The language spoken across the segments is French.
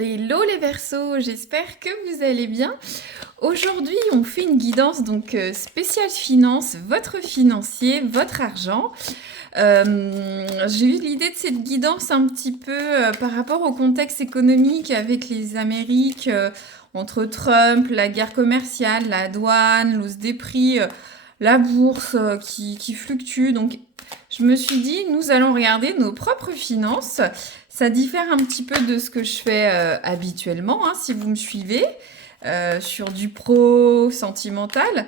Hello les Verseaux, j'espère que vous allez bien. Aujourd'hui, on fait une guidance spéciale finance, votre financier, votre argent. J'ai eu l'idée de cette guidance un petit peu par rapport au contexte économique avec les Amériques, entre Trump, la guerre commerciale, la douane, l'hausse des prix, la bourse qui fluctue. Donc, je me suis dit, nous allons regarder nos propres finances. Ça diffère un petit peu de ce que je fais habituellement, hein, si vous me suivez, sur du pro sentimental,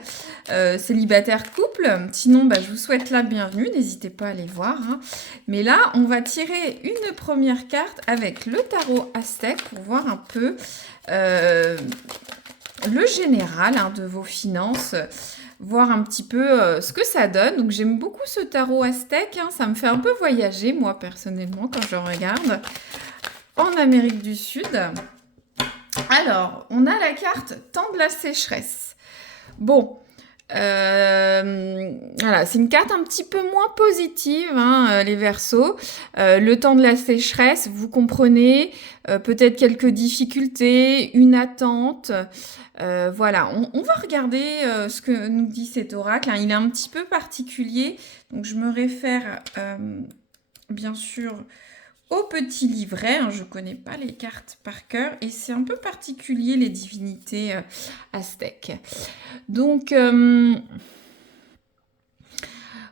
célibataire couple. Sinon, je vous souhaite la bienvenue, n'hésitez pas à aller voir, hein. Mais là, on va tirer une première carte avec le tarot aztèque pour voir un peu le général, hein, de vos finances, voir un petit peu ce que ça donne. Donc j'aime beaucoup ce tarot aztèque, hein, ça me fait un peu voyager, moi personnellement, quand je regarde, en Amérique du Sud. Alors, on a la carte Temps de la sécheresse. Bon, voilà, c'est une carte un petit peu moins positive, hein, les Verseaux. Le temps de la sécheresse, vous comprenez, peut-être quelques difficultés, une attente. Voilà, on va regarder ce que nous dit cet oracle, hein. Il est un petit peu particulier, donc je me réfère bien sûr au petit livret, hein. Je ne connais pas les cartes par cœur et c'est un peu particulier les divinités aztèques. Donc,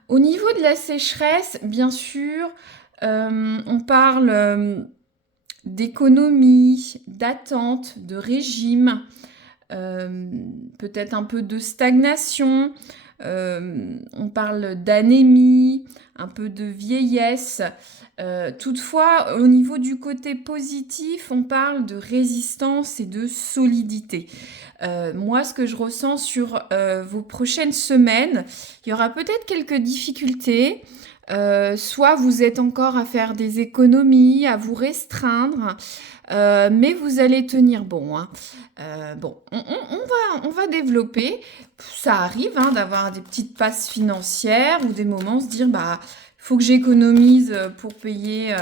au niveau de la sécheresse, bien sûr, on parle d'économie, d'attente, de régime, peut-être un peu de stagnation, on parle d'anémie, un peu de vieillesse. Toutefois, au niveau du côté positif, on parle de résistance et de solidité. Moi, ce que je ressens sur vos prochaines semaines, il y aura peut-être quelques difficultés. Soit vous êtes encore à faire des économies, à vous restreindre, mais vous allez tenir bon, hein. Bon, on va développer. Ça arrive, hein, d'avoir des petites passes financières ou des moments se dire, faut que j'économise pour payer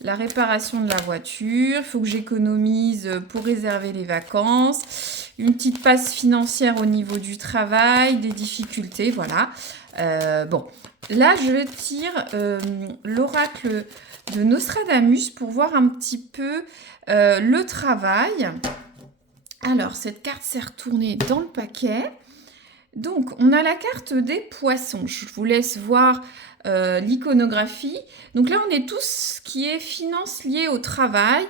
la réparation de la voiture, il faut que j'économise pour réserver les vacances, une petite passe financière au niveau du travail, des difficultés, voilà. Bon, là je tire l'oracle de Nostradamus pour voir un petit peu le travail. Alors, cette carte s'est retournée dans le paquet. Donc, on a la carte des poissons. Je vous laisse voir l'iconographie. Donc là, on est tous ce qui est finance liée au travail.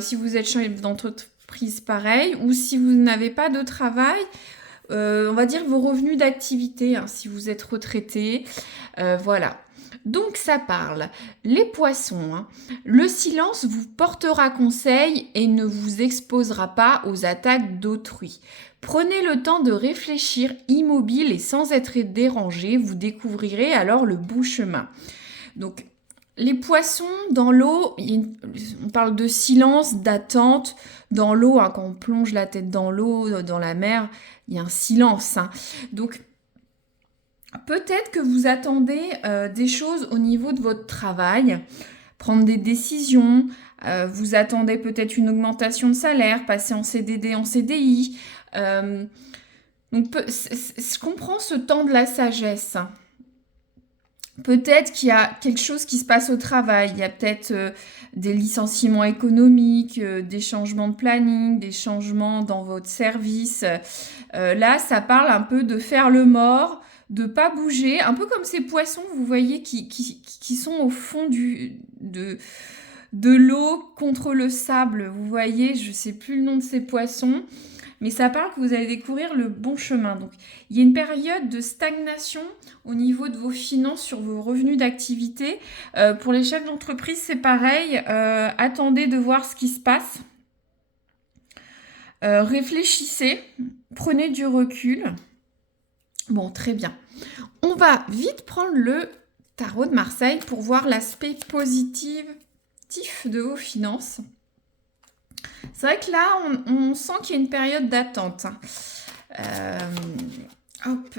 Si vous êtes chef d'entreprise, pareil. Ou si vous n'avez pas de travail, on va dire vos revenus d'activité, hein, si vous êtes retraité. Voilà. Donc ça parle. Les poissons, hein. Le silence vous portera conseil et ne vous exposera pas aux attaques d'autrui. Prenez le temps de réfléchir immobile et sans être dérangé, vous découvrirez alors le bon chemin. Donc les poissons dans l'eau, on parle de silence, d'attente. Dans l'eau, hein, quand on plonge la tête dans l'eau, dans la mer, il y a un silence, hein. Donc peut-être que vous attendez des choses au niveau de votre travail, prendre des décisions, vous attendez peut-être une augmentation de salaire, passer en CDD, en CDI. Donc, je comprends ce temps de la sagesse. Peut-être qu'il y a quelque chose qui se passe au travail. Il y a peut-être des licenciements économiques, des changements de planning, des changements dans votre service. Là, ça parle un peu de faire le mort, de pas bouger, un peu comme ces poissons, vous voyez, qui sont au fond de l'eau contre le sable. Vous voyez, je sais plus le nom de ces poissons, mais ça parle que vous allez découvrir le bon chemin. Donc, il y a une période de stagnation au niveau de vos finances sur vos revenus d'activité. Pour les chefs d'entreprise, c'est pareil. Attendez de voir ce qui se passe. Réfléchissez, prenez du recul. Bon, très bien. On va vite prendre le tarot de Marseille pour voir l'aspect positif de vos finances. C'est vrai que là, on sent qu'il y a une période d'attente.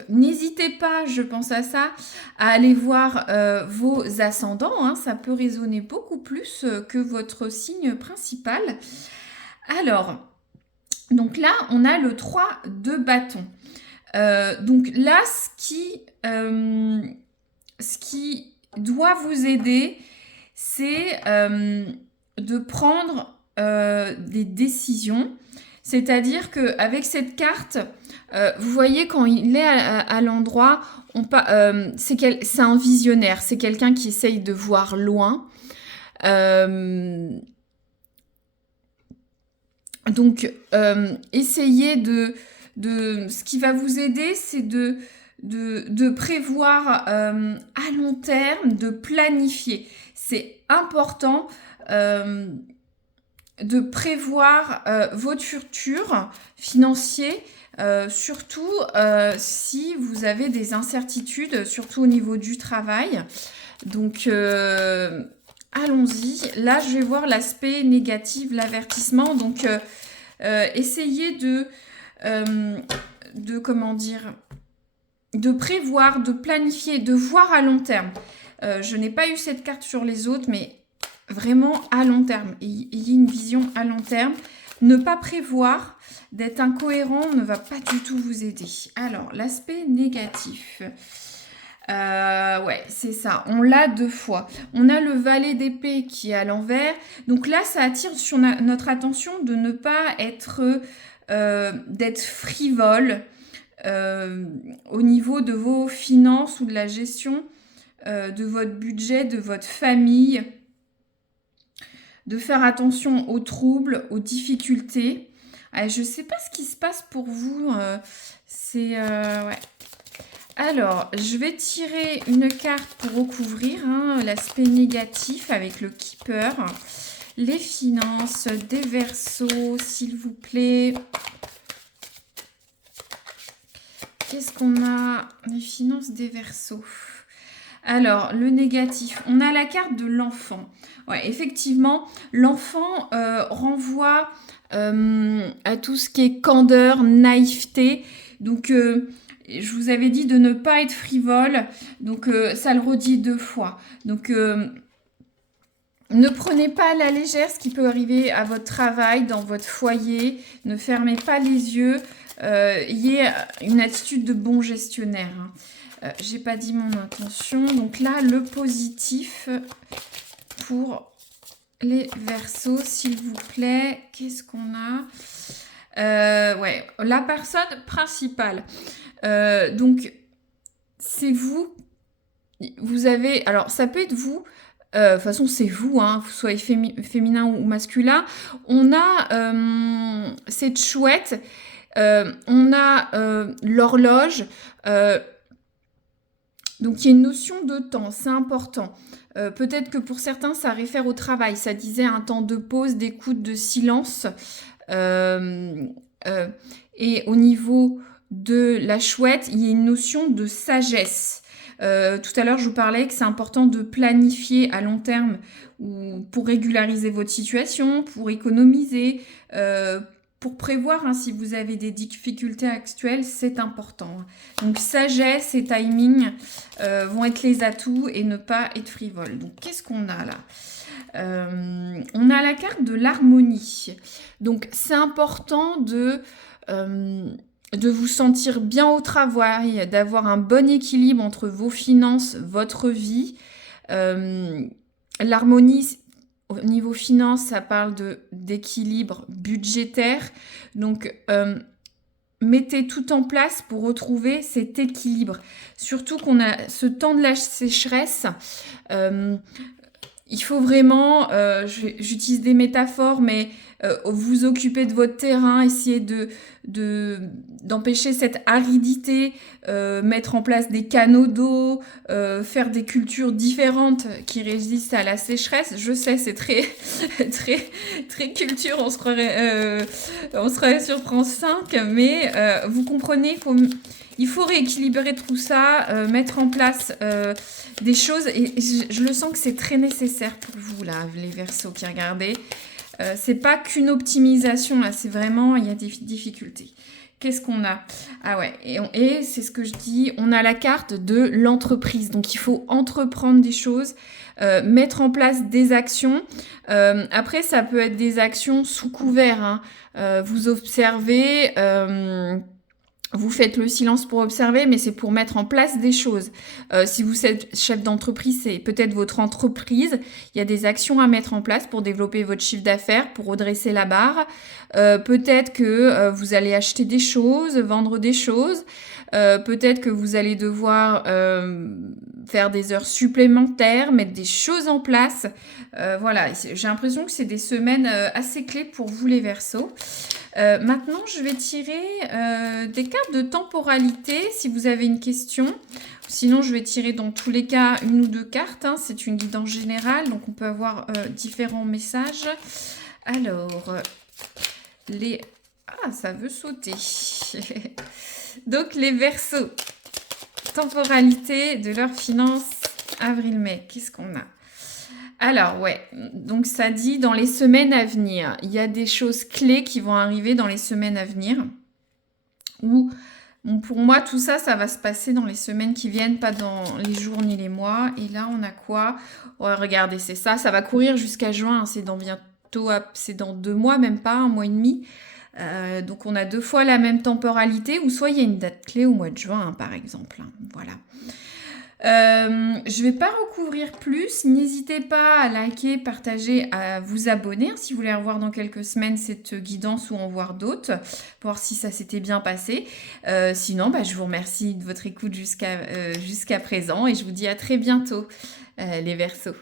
N'hésitez pas, je pense à ça, à aller voir vos ascendants, hein. Ça peut résonner beaucoup plus que votre signe principal. Alors, donc là, on a le 3 de bâton. Donc là, ce qui doit vous aider, c'est de prendre des décisions. C'est-à-dire qu'avec cette carte, vous voyez quand il est à l'endroit, c'est un visionnaire, c'est quelqu'un qui essaye de voir loin. Donc, essayez ce qui va vous aider, c'est de prévoir à long terme, de planifier. C'est important de prévoir votre futur financier, surtout si vous avez des incertitudes, surtout au niveau du travail. Donc, allons-y. Là, je vais voir l'aspect négatif, l'avertissement. Donc, essayez comment dire, de prévoir, de planifier, de voir à long terme. Je n'ai pas eu cette carte sur les autres, mais vraiment à long terme. Ayez une vision à long terme. Ne pas prévoir, d'être incohérent ne va pas du tout vous aider. Alors, l'aspect négatif. Ouais, c'est ça. On l'a 2 fois. On a le valet d'épée qui est à l'envers. Donc là, ça attire sur notre attention de ne pas d'être frivole au niveau de vos finances ou de la gestion de votre budget, de votre famille. De faire attention aux troubles, aux difficultés. Je ne sais pas ce qui se passe pour vous. Ouais. Alors, je vais tirer une carte pour recouvrir l'aspect négatif avec le Keeper. Les finances des Verseaux, s'il vous plaît. Qu'est-ce qu'on a? Les finances des Verseaux. Alors, le négatif, on a la carte de l'enfant. Ouais, effectivement, l'enfant renvoie à tout ce qui est candeur, naïveté. Donc, je vous avais dit de ne pas être frivole. Donc, ça le redit 2 fois. Donc, ne prenez pas à la légère ce qui peut arriver à votre travail, dans votre foyer. Ne fermez pas les yeux. Ayez une attitude de bon gestionnaire. J'ai pas dit mon intention. Donc là, le positif pour les Verseaux, s'il vous plaît. Qu'est-ce qu'on a? Ouais, la personne principale. Donc, c'est vous. Vous avez... Alors, ça peut être vous. De toute façon, c'est vous, vous soyez féminin ou masculin. On a cette chouette. On a l'horloge. Donc, il y a une notion de temps, c'est important. Peut-être que pour certains, ça réfère au travail. Ça disait un temps de pause, d'écoute, de silence. Et au niveau de la chouette, il y a une notion de sagesse. Tout à l'heure, je vous parlais que c'est important de planifier à long terme pour régulariser votre situation, pour économiser, pour prévoir si vous avez des difficultés actuelles, c'est important. Donc, sagesse et timing vont être les atouts et ne pas être frivole. Donc, qu'est-ce qu'on a là? On a la carte de l'harmonie. Donc, c'est important de vous sentir bien au travail, d'avoir un bon équilibre entre vos finances, votre vie. L'harmonie, au niveau finance, ça parle d'équilibre budgétaire. Donc, mettez tout en place pour retrouver cet équilibre. Surtout qu'on a ce temps de la sécheresse. Il faut vraiment, j'utilise des métaphores, mais vous occuper de votre terrain, essayer d'empêcher cette aridité, mettre en place des canaux d'eau, faire des cultures différentes qui résistent à la sécheresse. Je sais, c'est très, très, très culture, on se croirait sur France 5, mais vous comprenez il faut rééquilibrer tout ça, mettre en place des choses, et je le sens que c'est très nécessaire pour vous, là, les Verseaux qui regardez. C'est pas qu'une optimisation, là, c'est vraiment, il y a des difficultés. Qu'est-ce qu'on a? Ah ouais, et c'est ce que je dis, on a la carte de l'entreprise. Donc il faut entreprendre des choses, mettre en place des actions. Après, ça peut être des actions sous couvert, hein. Vous observez, vous faites le silence pour observer, mais c'est pour mettre en place des choses. Si vous êtes chef d'entreprise, c'est peut-être votre entreprise. Il y a des actions à mettre en place pour développer votre chiffre d'affaires, pour redresser la barre. Peut-être que vous allez acheter des choses, vendre des choses. Peut-être que vous allez devoir faire des heures supplémentaires, mettre des choses en place. Voilà, j'ai l'impression que c'est des semaines assez clés pour vous les Verseaux. Maintenant, je vais tirer des cartes de temporalité si vous avez une question. Sinon, je vais tirer dans tous les cas une ou deux cartes, hein. C'est une guidance générale, donc on peut avoir différents messages. Alors, les... Ah, ça veut sauter. Donc, les Verseaux, temporalité de leurs finances, avril-mai. Qu'est-ce qu'on a? Alors, ouais, donc ça dit dans les semaines à venir. Il y a des choses clés qui vont arriver dans les semaines à venir. Ou, bon, pour moi, tout ça, ça va se passer dans les semaines qui viennent, pas dans les jours ni les mois. Et là, on a quoi? Ouais, regardez, c'est ça. Ça va courir jusqu'à juin, hein. C'est dans bientôt, c'est dans 2 mois, même pas, 1 mois et demi. Donc, on a 2 fois la même temporalité. Ou soit il y a une date clé au mois de juin, hein, par exemple, hein. Voilà. Je vais pas recouvrir plus. N'hésitez pas à liker, partager, à vous abonner, hein, si vous voulez revoir dans quelques semaines cette guidance ou en voir d'autres, pour voir si ça s'était bien passé. Sinon, je vous remercie de votre écoute jusqu'à présent et je vous dis à très bientôt, les Verseaux.